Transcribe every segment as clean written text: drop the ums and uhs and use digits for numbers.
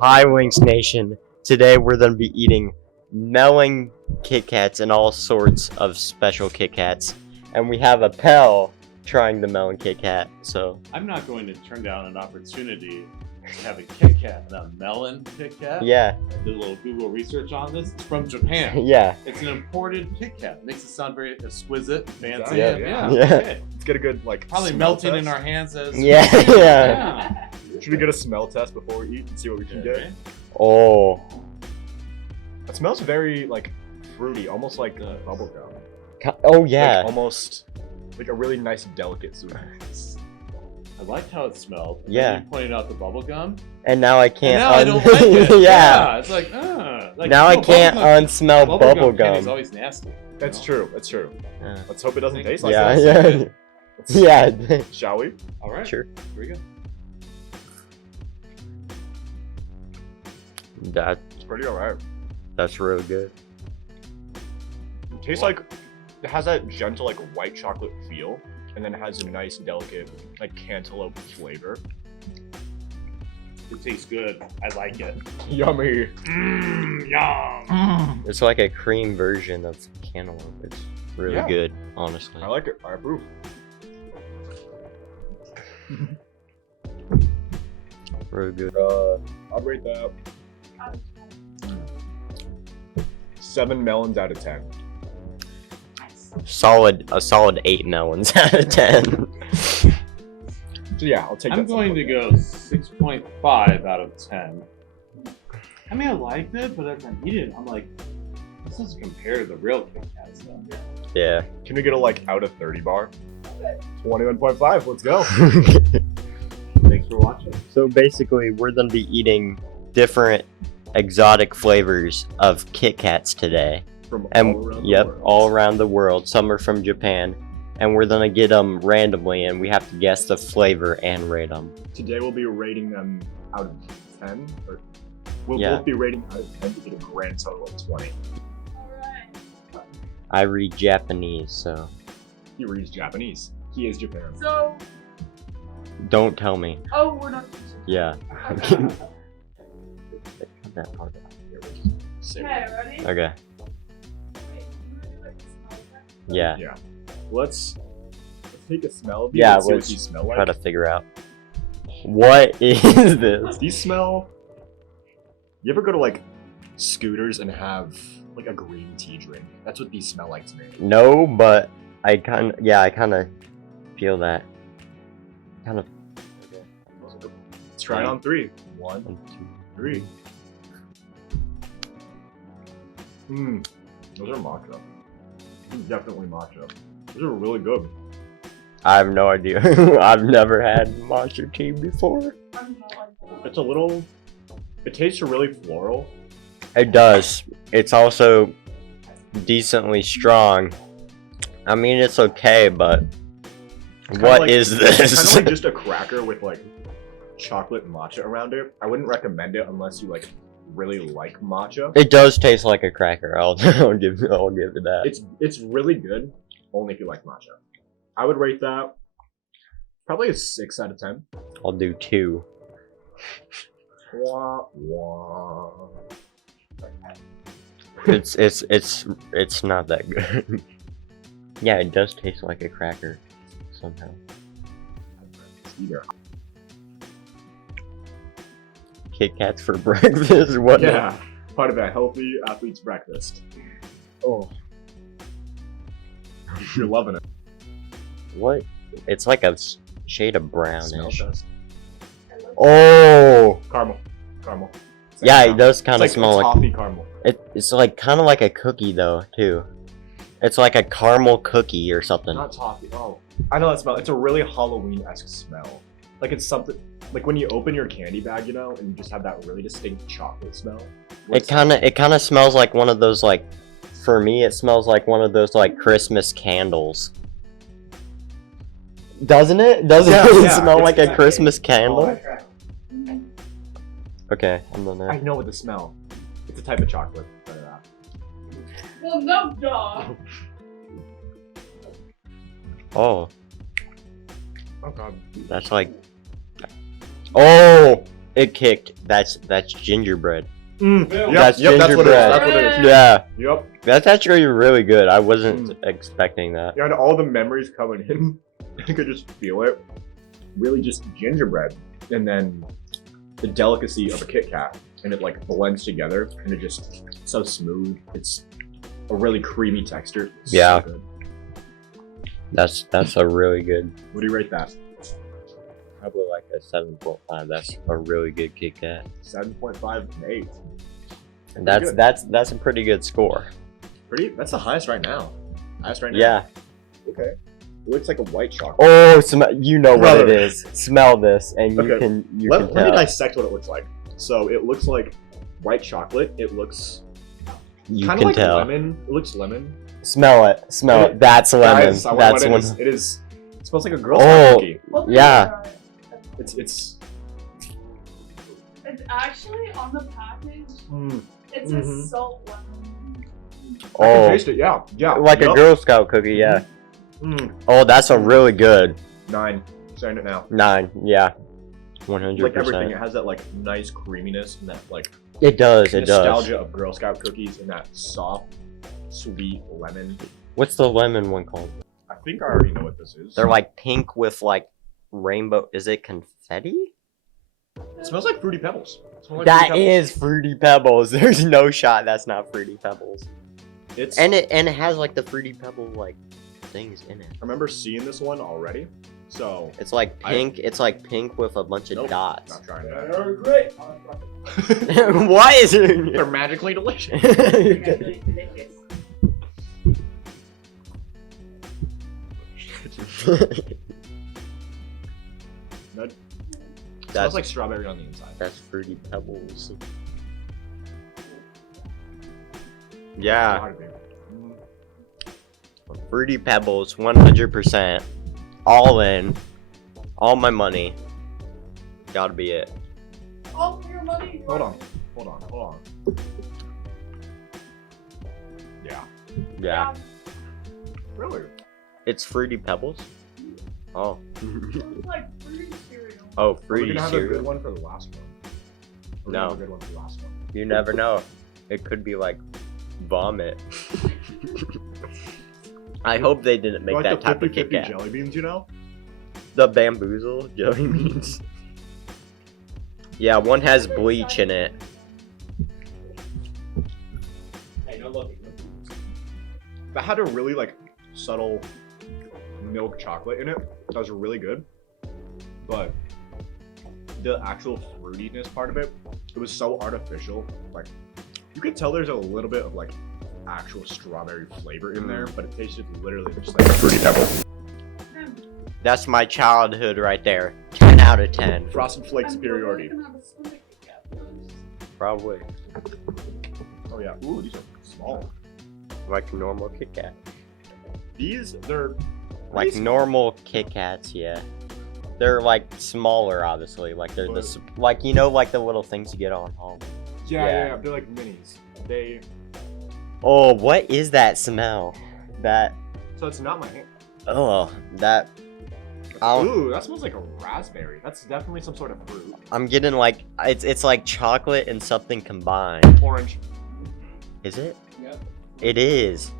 Hi, Wings Nation. Today we're going to be eating melon Kit Kats and all sorts of special Kit Kats. And we have a pal trying the melon Kit Kat, so... I'm not going to turn down an opportunity to have a Kit Kat and a melon Kit Kat. Yeah, I did a little Google research on this. It's from Japan. yeah. It's an imported Kit Kat. Makes it sound very exquisite, fancy. Yeah, yeah. yeah. Okay. Let's get a good Probably smell melting test. in our hands as Yeah, yeah. yeah. Should we get a smell test before we eat and see what we can get? Okay. Oh. It smells very fruity, almost like bubble gum. Oh, yeah. Like, almost like a really nice delicate sweetness. I liked how it smelled. And Yeah. then you pointed out the bubble gum. And now I And can't now I don't like it. Yeah. It's like, Now I can't unsmell bubble Candy is gum. always nasty. That's true. That's true. Yeah. Let's hope it doesn't taste like Yeah, that. yeah. Yeah. Shall we? All right. Sure. Here we go. It's pretty alright. That's real good. It tastes like it has that gentle white chocolate feel, and then it has a nice delicate cantaloupe flavor. It tastes good. I like it. Yummy. Yum. It's like a cream version of cantaloupe. It's really Yeah. good, honestly. I like it. I approve. Really good. I'd rate that 7 melons out of 10. A solid 8 melons out of 10. So yeah, I'll take that. I'm going to go 6.5 out of 10. I mean, I liked it, but as I eat it, I'm like, this doesn't compare to the real Kit Kat stuff. Yeah. Can we get a out of 30 bar? 21.5. Let's go. Thanks for watching. So basically, we're gonna be eating different exotic flavors of Kit Kats today. From And all around the yep, world. all around the world. Some are from Japan. And we're gonna get them randomly, and we have to guess the flavor and rate them. Today we'll be rating them out of 10. Or we'll Yeah. both be rating out of 10 to get a grand total of 20. I read Japanese, so He reads Japanese. He is Japan. So, don't tell me. we're not. Yeah. Okay, Cut that part out. Say ready? Okay. Wait, you wanna do like a smell test? Yeah. Yeah. Let's take a smell of these Yeah, and see what let's these smell Try like. to figure out. What is this? These smell. You ever go to Scooters and have a green tea drink? That's what these smell like to me. No, but I kind of feel that. Kind of. Let's try it on 3. 1, 1, 2, 3. Those are matcha. Definitely matcha. Those are really good. I have no idea. I've never had matcha tea before. I'm not like that. It's a little. It tastes really floral. It does. It's also decently strong. I mean, it's okay, but what is It's kind this? of like just a cracker with chocolate matcha around it. I wouldn't recommend it unless you really like matcha. It does taste like a cracker. I'll give it that. It's really good, only if you like matcha. I would rate that probably a 6 out of 10. I'll do 2. Wah, wah. It's not that good. Yeah, it does taste like a cracker somehow. Either. Kit Kats for breakfast. What? Yeah, part of a healthy athlete's breakfast. Oh, you're loving it. What? It's like a shade of Smell brownish. test. Oh, Caramel. yeah, it does kind of It's smell like. toffee caramel. It's like kind of like a cookie though too. It's like a caramel cookie or something. Not toffee. Oh, I know that smell. It's a really Halloween-esque smell. It's something when you open your candy bag, and you just have that really distinct chocolate smell. It kind of smells like one of those for me it smells like one of those Christmas candles. Doesn't it? Doesn't Yeah, it yeah, smell it's like a exactly- Christmas Oh, candle? Okay, I'm done I there. know what the smell. It's a type of chocolate. Better that. Well, no, dog. Oh, Oh god. that's like. Oh, It kicked. That's gingerbread. Mm, Yep, That's that's what it is. gingerbread. That's what it is. Yeah, Yep. that's actually really good. I wasn't expecting that. Yeah, and all the memories coming in, I could just feel it. Really, just gingerbread, and then the delicacy of a Kit Kat, and it like blends together, and it just so smooth. It's a really creamy texture. It's so Yeah. good. That's a really good. What do you rate that? Probably like a 7.5. That's a really good Kit Kat. 7.5 and 8. And that's a pretty good score. Pretty. That's the highest right now. Highest right now. Yeah. Okay. It looks like a white chocolate. Oh, you know what it Brother. is. Smell this, and you Okay. can Let me tell. dissect what it looks like. So it looks like white chocolate. It looks You kind of can like tell. lemon. It looks lemon. Smell it. Smell it. That's lemon. Guys, I want That's what one. it is. It is. It smells like a Girl Oh. Scout cookie. What Yeah. It's. It's actually on the package. Mm, It Mhm. says salt lemon. I can Oh, taste it. Yeah. Yeah. like a Yup. Girl Scout cookie. Yeah. Mm, Oh, that's a really good 9. Saying it now. 9. Yeah. 100%. Like everything, it has that like nice creaminess and that like It does. It does. nostalgia of Girl Scout cookies and that soft, sweet lemon. What's the lemon one called? I think I already know what this is. They're like pink with like rainbow. Is it confetti? It smells like Fruity Pebbles. It smells like That Fruity Pebbles. is Fruity Pebbles. There's no shot that's not Fruity Pebbles. It's. And it has like the Fruity Pebble like things in it. I remember seeing this one already, so It's like pink. It's like pink with a bunch of Nope. dots. not trying that. They're great. Why is it? They're magically delicious. It smells That's like strawberry on the inside. that's Fruity Pebbles. Yeah, Gotta be. Fruity Pebbles, 100%. All in, all my money. Gotta be it. All for your money. Hold on. Hold on. Yeah. Yeah, Really? it's Fruity Pebbles. Oh, It's like fruity cereal. oh, Are we Fruity gonna have a good cereal. one for the last one? We're No. gonna have a good one for the last one. You never know. It could be like vomit. I hope they didn't make like that the type of 50-50 Kit Kat. jelly beans, you know? The bamboozle jelly beans. Yeah, one has bleach in it. Hey, no looking. That had a really like subtle milk chocolate in it. That was really good. But the actual fruitiness part of it, it was so artificial. Like you could tell there's a little bit of like actual strawberry flavor in there, but it tasted literally just like Fruity Pebble. That's my childhood right there. 10 out of 10. Frosted Flake superiority. Probably. Oh yeah. Ooh, these are small. Like normal Kit Kat. They're Like These- normal Kit Kats, yeah. They're like smaller, obviously. Like they're But- like you know, like the little things you get on home. Yeah. They're like minis. They Oh, what is that smell? That so it's not my hand. oh, that I'll- Ooh, that smells like a raspberry. That's definitely some sort of fruit. I'm getting like it's like chocolate and something combined. Orange. Is it? Yep. It is.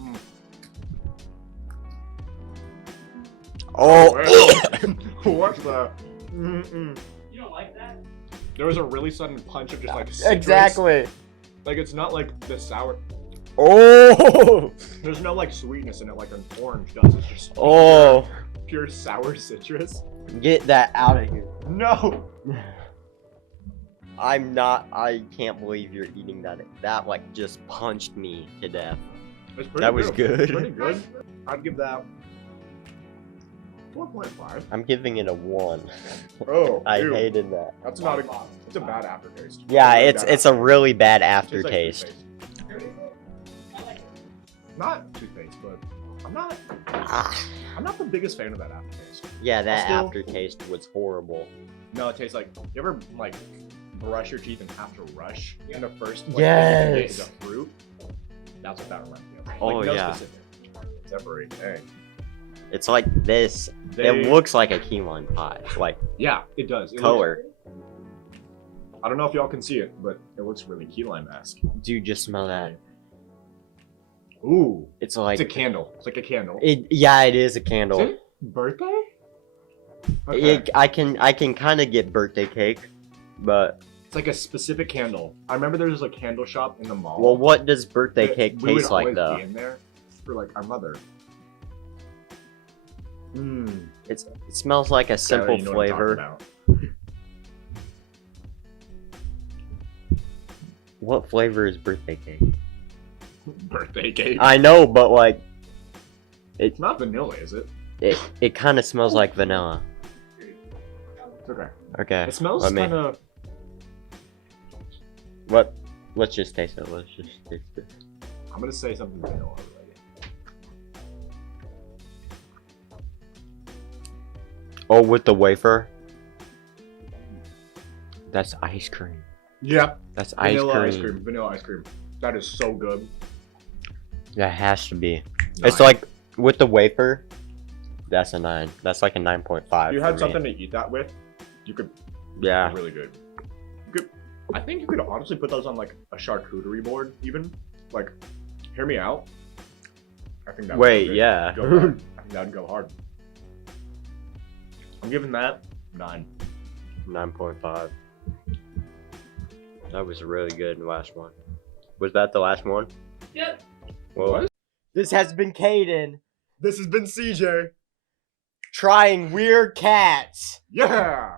Mm. Oh, What the? Mm-mm. You don't like that? There was a really sudden punch of just like citrus. exactly. Like it's not like the sour. Oh, There's no like sweetness in it like an orange does. It's just oh, pure sour citrus. get that out of here. No. I'm not. I can't believe you're eating that. That like just punched me to death. It's pretty That was good. Pretty good. I'd give that 4.5. I'm giving it a 1. Oh, I ew. hated that. That's not a. It's a bad aftertaste. Yeah, really it's bad it's a really bad Tastes like aftertaste. toothpaste. Not toothpaste, but I'm Ah, not the biggest fan of that aftertaste. yeah, that Still- aftertaste was horrible. No, it tastes like you ever like brush your teeth and have to rush in the first like Yes. thing you get is a fruit. That's what that reminds me of. Oh, like, no yeah. specific. Separate. Hey. It's like this. They, It looks like a key lime pie, like Yeah, it does. It color. I don't know if y'all can see it, but it looks really key lime-esque. Dude, just smell that. Ooh, It's like it's a candle. It's like a candle. yeah, it is a candle. Is it birthday? Okay. I can kind of get birthday cake, but It's like a specific candle. I remember there was a candle shop in the mall. well, what does birthday that cake we would taste like always though? Be in there for like our mother. Mmm. It smells like a simple flavor. What flavor is birthday cake? Birthday cake. I know, but like It's not vanilla, is it? it kind of smells like vanilla. It's okay. Okay. It smells let me- kind of. What? Let's just taste it. Let's just taste it. I'm gonna say something vanilla already. Oh, with the wafer. That's ice cream. Yep. That's Vanilla ice cream. Vanilla ice cream. That is so good. That has to be. Nine. It's like with the wafer. That's a 9. That's like a 9.5. If you for had me. something to eat that with, you could. Yeah. Really good. I think you could honestly put those on like a charcuterie board, even. Like, hear me out. I think that. Wait, would go yeah. Go hard. I think that would go hard. I'm giving that 9. 9.5. That was really good in the last one. Was that the last one? Yep. Well, What? this has been Caden This has been CJ. trying weird cats. Yeah.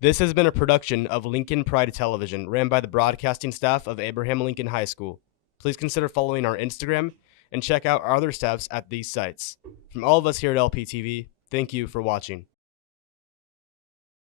This has been a production of Lincoln Pride Television, ran by the broadcasting staff of Abraham Lincoln High School. Please consider following our Instagram and check out our other staffs at these sites. From all of us here at LPTV, thank you for watching.